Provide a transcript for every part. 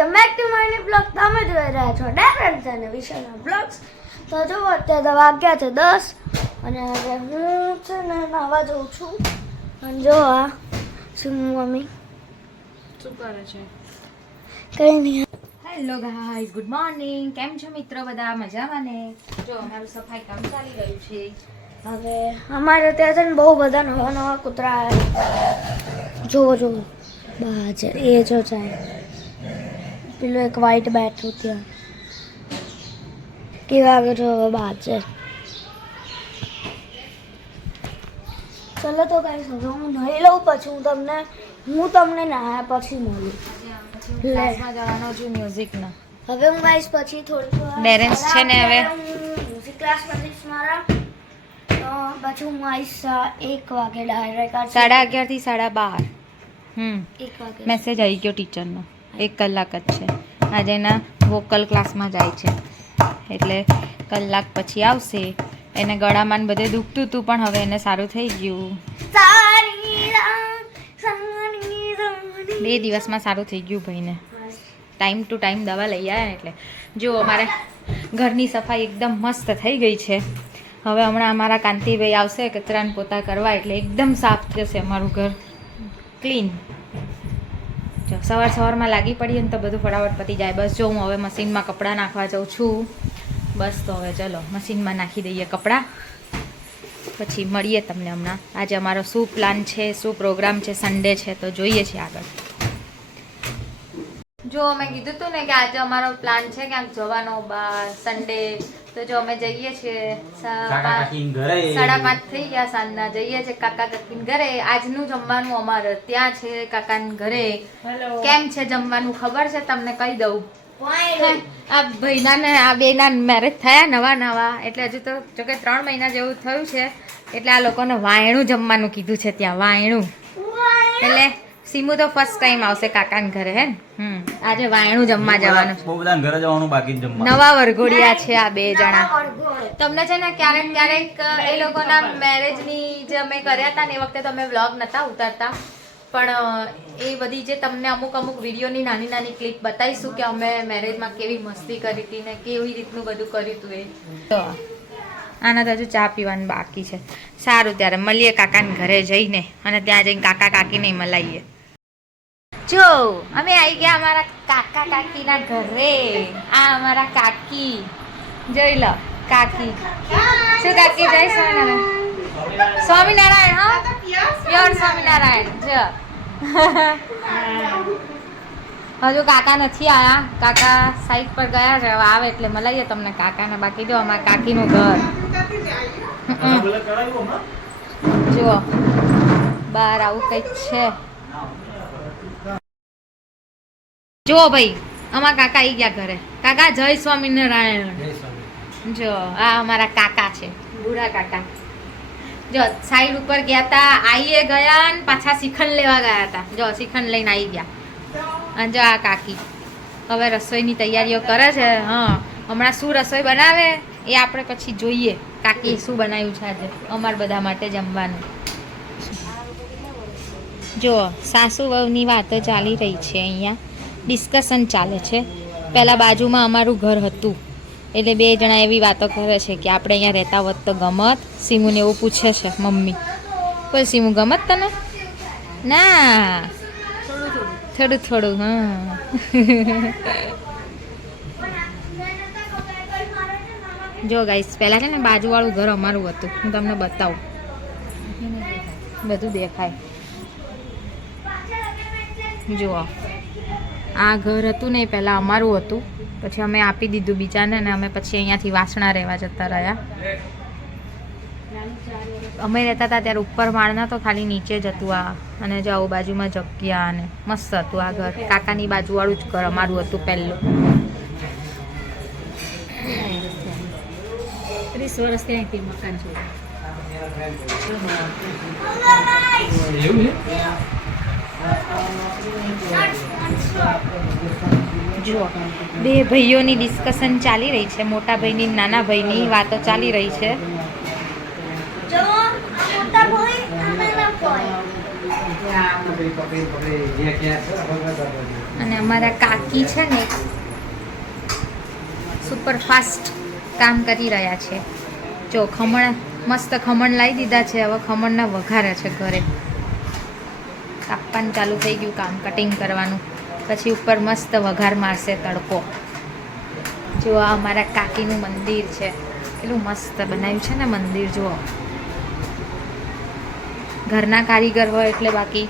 Welcome back to my new blog. તમે જોઈ રહ્યા છો ડેફરન્સ અને વિશાલના બ્લોગ્સ. તો જો અત્યારે વાગ્યા છે 10 અને હવે હું છે ને નાવા જઉં છું. અને જો આ શું મમ્મી શું કરે છે? કંઈ નહીં. Hello guys, good morning. કેમ છો મિત્રો? બધા મજામાં ને? જો અમારું સફાઈ કામ ચાલી રહ્યું છે. હવે અમારે ત્યાં છે ને બહુ બધા નવા નવા કૂતરા આવ્યા. જોવો જોવો બહાર છે એ જો જાય. પેલું એક વ્હાઈટ બેઠું ત્યાં કેવા આગળ જો બહાર છે. ચલો તો ગાઈસ હવે હું નહીં લઉં પછી હું તમને નાયા પછી મળું. ક્લાસમાં જવાનો છું મ્યુઝિકના. હવે હું ગાઈસ પછી થોડી Parents છે ને હવે મ્યુઝિક ક્લાસમાં જઈશ મારા. તો પછી હું આવીશ 1 વાગે ડાયરેક્ટ 11:30 થી 12:30. 1 વાગે મેસેજ આવી ગયો ટીચરનો. 1 કલાક જ છે. આજે એના વોકલ ક્લાસમાં જાય છે એટલે કલાક પછી આવશે. એને ગળામાં બધે દુખતું હતું પણ હવે એને સારું થઈ ગયું. 2 દિવસમાં સારું થઈ ગયું ભાઈને. ટાઈમ ટુ ટાઈમ દવા લઈ આવ્યા ને એટલે. જો અમારે ઘરની સફાઈ એકદમ મસ્ત થઈ ગઈ છે. હવે હમણાં અમારા કાંતિભાઈ આવશે કચરાને પોતા કરવા એટલે એકદમ સાફ થશે અમારું ઘર ક્લીન. જો સવારમાં લાગી પડીએ ને તો બધું ફટાફટ પતી જાય. બસ જો હું હવે મશીનમાં કપડાં નાખવા જાઉં છું. બસ તો હવે ચલો મશીનમાં નાખી દઈએ કપડાં, પછી મળીએ તમને હમણાં. આજે અમારો શું પ્લાન છે, શું પ્રોગ્રામ છે, સન્ડે છે તો જોઈએ છીએ આગળ. જો મેં કીધું હતું ને કે આજે અમારો પ્લાન છે ક્યાંક જવાનો બહાર સન્ડે. તો જો અમે જઈએ છીએ 5:30 થઈ ગયા સાંજના. જઈએ છીએ કાકા કાકીને ઘરે. આજનું જમવાનું અમારે ત્યાં છે કાકાના ઘરે. કેમ છે જમવાનું ખબર છે તમને? કહી દઉં. આ ભાઈના ને આ બેના મેરેજ થયા નવા એટલે હજુ તો જોકે 3 મહિના જેવું થયું છે એટલે આ લોકોને વાયણું જમવાનું કીધું છે ત્યાં. વાયણું એટલે સીમુ તો ફર્સ્ટ ટાઈમ આવશે કાકાના ઘરે હે ને. આજે વાયણું જમવા જવાનું છે. બહુ બધા ઘરે જવાનું બાકી જ જમવાનું. નવા વરઘોડિયા છે આ 2 જણા. તમને છે ને ક્યારેક એ લોકોના મેરેજની જે અમે કર્યા હતા ને એ વખતે તમે વ્લોગ નતા ઉતારતા પણ એ બધી જે તમને અમુક વિડીયોની નાની ક્લિપ બતાવીશું કે અમે મેરેજમાં કેવી મસ્તી કરી હતી ને કેવી રીતનું બધું કર્યું હતું એ. તો આના તો હજુ ચા પીવાનું બાકી છે. સારું ત્યારે મળીએ કાકાને ઘરે જઈને અને ત્યાં જઈને કાકા કાકીને મલાઈએ. જો અમે આવી ગયા અમારા કાકા કાકીના ઘરે. આ અમારા કાકી જોઈ લો. કાકી શું કાકી? જય સ્વામિનારાયણ. સ્વામિનારાયણ હા, પ્યોર સ્વામિનારાયણ. જો હજુ કાકા નથી આયા. કાકા સાઈડ પર ગયા છે. હવે આવે એટલે મલાઈએ તમને કાકાને. બાકી જો અમારા કાકીનું ઘર જુઓ બહાર આવું કંઈક છે. જુઓ ભાઈ અમારા કાકા આવી ગયા ઘરે. કાકા જય સ્વામિનારાયણ. જો આ અમારા કાકા છે, બુઢા કાકા. જો સાઈડ ઉપર ગયા હતા, આઈએ ગયા ને પાછા શ્રીખંડ લેવા ગયા હતા. જો શ્રીખંડ લઈને આવી ગયા. અને જો આ કાકી હવે રસોઈની તૈયારીઓ કરે છે. હા હમણાં શું રસોઈ બનાવે એ આપણે પછી જોઈએ. કાકી શું બનાવ્યું છે આજે અમારા બધા માટે જમવાનું. જો સાસુ વહુની વાતો ચાલી રહી છે. અહીંયા ડિસ્કશન ચાલે છે. પહેલાં બાજુમાં અમારું ઘર હતું એટલે 2 જણા એવી વાતો કરે છે કે આપણે અહીંયા રહેતા હોત તો ગમત. સીમુને એવું પૂછે છે મમ્મી. બોલ સીમુ ગમત તને? ના થોડું હા. જો ગાઈસ પહેલાં છે ને બાજુવાળું ઘર અમારું હતું. હું તમને બતાવું. બધું દેખાય. જુઓ આ ઘર હતું ને પહેલાં અમારું હતું. પછી અમે આપી દીધું બીજાને ને અમે પછી અહીંયાથી વાસણા રહેવા જતા રહ્યા. અમે રહેતા હતા ત્યારે ઉપર માળના તો ખાલી નીચે જ હતું આ. અને જો આવું બાજુમાં જગ્યા અને મસ્ત હતું આ ઘર. કાકાની બાજુવાળું જ ઘર અમારું હતું પહેલું. 30 વર્ષથી અહીંથી મકાન છે. જુઓ 2 ભાઈઓની ડિસ્કશન ચાલી રહી છે. મોટા ભાઈની નાના ભાઈની વાતો ચાલી રહી છે. જો મોટા ભાઈ અને નાના ભાઈ અને અમારા કાકી છે ને સુપર ફાસ્ટ કામ કરી રહ્યા છે. જો ખમણ મસ્ત ખમણ લાવી દીધા છે. હવે ખમણના વઘારે છે ઘરે. કાપવાનું ચાલુ થઈ ગયું કામ, કટિંગ કરવાનું. પછી ઉપર મસ્ત વઘાર મારશે તડકો. જો આ અમારા કાકીનું મંદિર છે. એટલું મસ્ત બનાવ્યું છે ને મંદિર. જુઓ ઘરના કારીગર હોય એટલે બાકી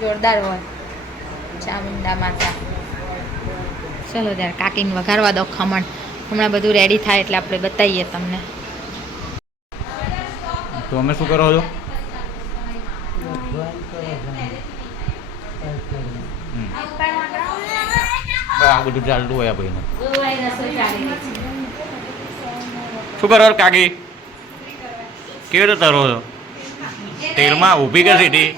જોરદાર હોય. ચામુંડા માતા. ચલો ત્યારે કાકીને વઘારવા દો ખમણ. હમણાં બધું રેડી થાય એટલે આપણે બતાવીએ તમને. તો અમે શું કરો છો? આ બધું ચાલતું હોય ભાઈને. શું કરો કાકી? કેવી રીતે તરો છો? તેલમાં ઊભી કે સીધી?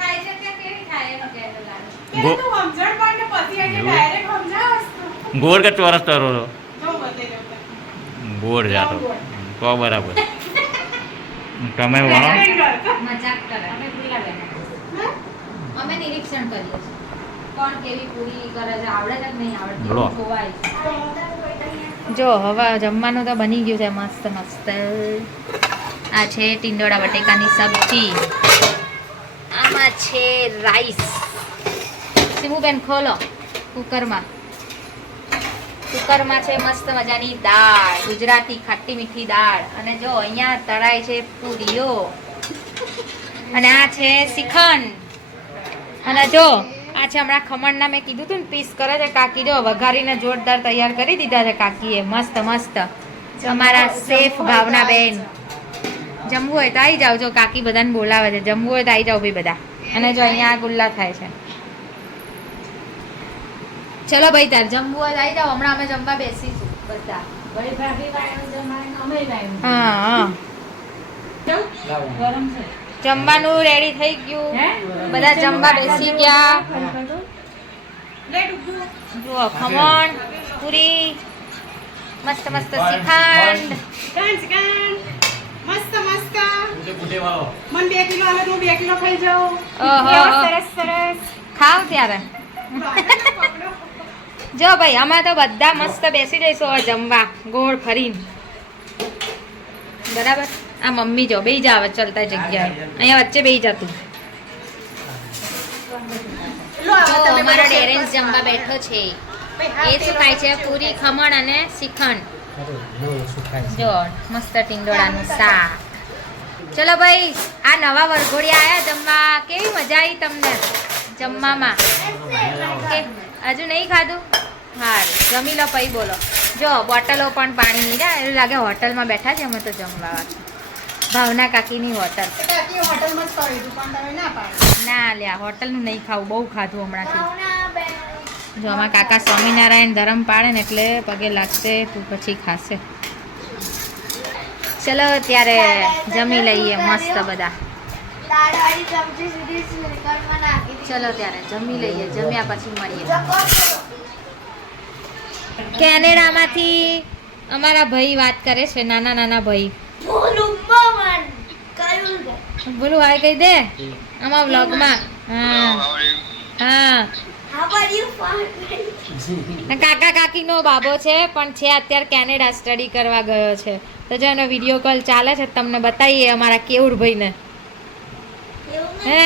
ગોળ કે ચોરસ તરો છો? ગોળ જાતો તો બરાબર. તમે વણો? મજાક કરે. અમે નિરીક્ષણ કરીએ છીએ કોણ કેવી પૂરી કરે છે. આવડે છે કે નહીં આવડતી જોવાય. જો હવે જમવાનું તો બની ગયું છે મસ્ત મસ્ત. આ છે ટીંડોળા બટેકાની સબ્જી. આમાં છે રાઈસ. સિમુબેન ખોલો કુકરમાં. કુકરમાં છે મસ્ત મજાની દાળ, ગુજરાતી ખાટી મીઠી દાળ. અને જો અહીંયા તળાય છે પૂરીઓ. અને આ છે શ્રીખંડ. અને જો આ છે હમણાં ખમણના મેં કીધું હતું ને પીસ કરે છે કાકી. જો વઘારીને જોરદાર તૈયાર કરી દીધા છે કાકીએ. મસ્ત મસ્ત. અમારા શેફ ભાવનાબેન. જમવું હોય તો આવી જાવ. જો કાકી બધાને બોલાવે છે. જમવું હોય તો આવી જાવ ભાઈ બધા. અને જો અહીંયા ગુલ્લા થાય છે. ચલો ભાઈ તાર જમવું હોય તો આવી જાવ. હમણાં અમે જમવા બેસીશું બધા. હા જમવાનું રેડી થઈ ગયું. બધા જમવા બેસી ગયા. જુઓ ખમણ પૂરી મસ્ત મસ્ત શ્રીખંડ. મસ્ત મસ્ત. મને 2 કિલો આલે તો 2 કિલો ખાઈ જાઉં. સરસ સરસ. ખાવ ત્યારે. જો ભાઈ અમે તો બધા મસ્ત બેસી જઈશું હવે જમવા ગોળ ફરીને. બરાબર. આ મમ્મી જો બેહી જાવ ચલતા જગ્યાએ. અહીંયા વચ્ચે બેહી જતું. તો અમારો ડેરેન્સ જમવા બેઠો છે. એ શું ખાય છે? પૂરી ખમણ અને શ્રીખંડ. જો મસ્ત ટીંડોળાનું શાક. ચલો ભાઈ આ નવા વરઘોડિયા આયા જમવા. કેવી મજા આવી તમને જમવામાં? હજુ નહીં ખાધું? હારું જમી લો પછી બોલો. જો બોટલો પણ પાણી નહીં રહ્યા. એવું લાગે હોટલમાં બેઠા છે અમે તો જમવા. ભાવના કાકીની હોટલ. ના લ્યા હોટલનું નહીં ખાવું. બહુ ખાધું હમણાંથી. જો આમાં કાકા સ્વામિનારાયણ ધર્મ પાડે ને એટલે પગે લાગશે પછી ખાશે. ચલો ત્યારે જમી લઈએ મસ્ત બધા. ચલો ત્યારે જમી લઈએ. જમ્યા પછી મળીએ. કેનેડામાંથી અમારા ભાઈ વાત કરે છે. નાના નાના ભાઈ. બોલું હાય કહી દે આમાં વ્લોગમાં. હા હા કાકા કાકીનો બાબો છે પણ છે અત્યારે કેનેડા સ્ટડી કરવા ગયો છે. તો જો એનો વિડીયો કોલ ચાલે છે તમને બતાવીએ અમારા કેવુરભાઈને. હે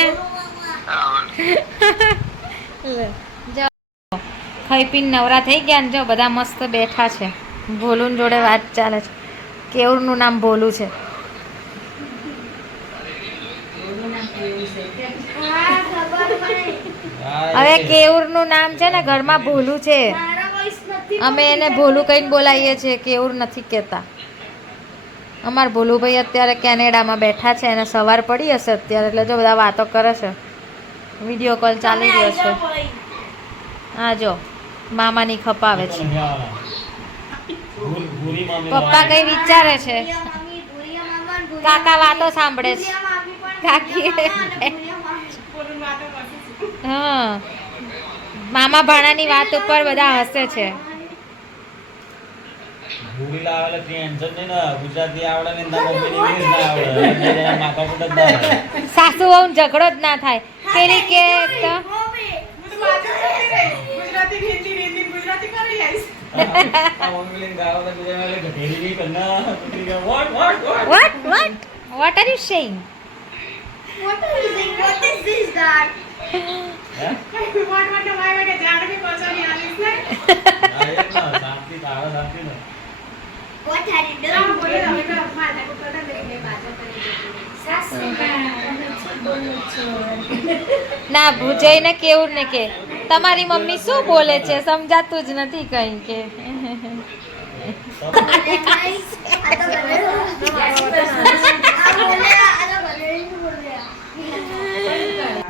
ખાઈ પીને નવરા થઈ ગયા ને જો બધા મસ્ત બેઠા છે. ભોલું જોડે વાત ચાલે છે. કેવુરનું નામ ભોલું છે. હવે કેવુરનું નામ છે ને ઘરમાં ભોલું છે. અમે એને ભોલું કહીને બોલાવીએ છીએ. કેવુર નથી કહેતા. અમારા ભોલુભાઈ અત્યારે કેનેડામાં બેઠા છે. એને સવાર પડી હશે અત્યારે એટલે જો બધા વાતો કરે છે. વિડીયો કોલ ચાલી ગયો છે. હા જો મામાની ખપાવે છે. પપ્પા કઈ વિચારે છે. કાકા વાતો સાંભળે છે. કાકી હા મામા ભાણાની વાત ઉપર બધા હસે છે. સાસુ વહુ ઝઘડો જ ના થાય. ક્રિકેટ ગુજરાતી હિન્દી હિન્દી ગુજરાતી કરી લઈશ what are you saying What are you saying? What is this, God? વાટ વાટ વાય વાય જાણ કે પહોંચાડી આલીશ ને What are you ના doing? બોલે હવે તો માથા કુકડા લઈને બાજુ કરી ના ભૂજાઈને કેવું ને કે તમારી મમ્મી શું બોલે છે સમજાતું જ નથી કઈ કે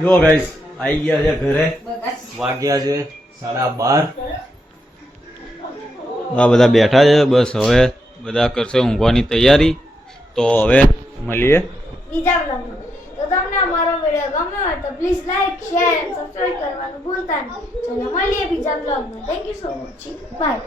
જો ગાઈસ આવી ગયા છે ઘરે વાગ્યા છે 12:30 આ બધા બેઠા છે બસ હવે બધા કરશે ઊંઘવાની તૈયારી તો હવે મળીએ બીજા બ્લોગમાં. તો તમને અમારો વિડીયો ગમ્યો હોય તો પ્લીઝ લાઈક શેર અને સબસ્ક્રાઇબ કરવાનું ભૂલતા નહીં. ચલો મળીએ બીજા બ્લોગમાં. Thank you so much. By.